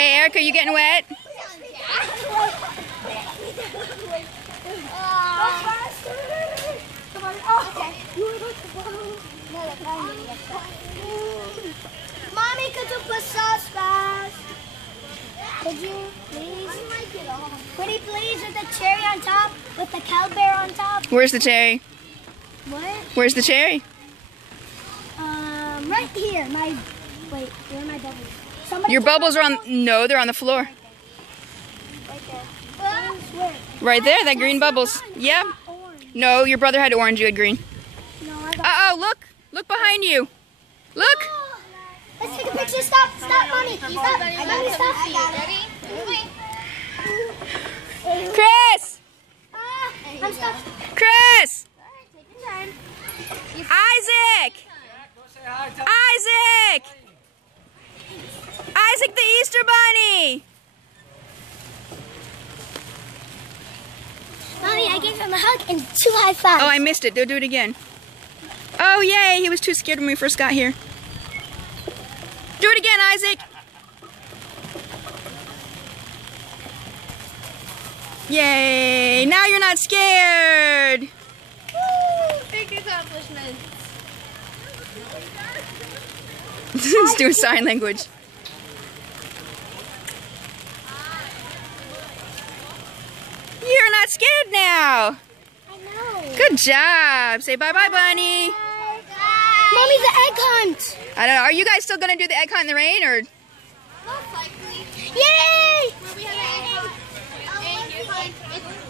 Hey, Erica, you getting wet? Mommy, could you put sauce fast? Could you, please? Pretty please, with the cherry on top, with the cow bear on top. Where's the cherry? What? Where's the cherry? Right here. Wait, where are my bubbles? Somebody Your bubbles are on, no, they're on the floor. right there. Where? Right there, that green bubbles. Yeah. Orange. No, your brother had orange, you had green. No, I got. Uh-oh, look. Look behind you. Look. Let's take a picture. Stop, mommy. Stop. Mommy, stop. I got it. Ready? Chris! I'm stuck. Chris! Take your time. Isaac! Isaac! Isaac the Easter Bunny! Mommy, I gave him a hug and 2 high fives. Oh, I missed it. Go do it again. Oh, yay. He was too scared when we first got here. Do it again, Isaac. Yay. Now you're not scared. Woo! Big accomplishment. He's doing sign language. You're not scared now. I know. Good job. Say bye-bye, Bunny. Mommy, the egg hunt. I don't know. Are you guys still going to do the egg hunt in the rain, or? Most likely. Yay! Where we have an egg hunt.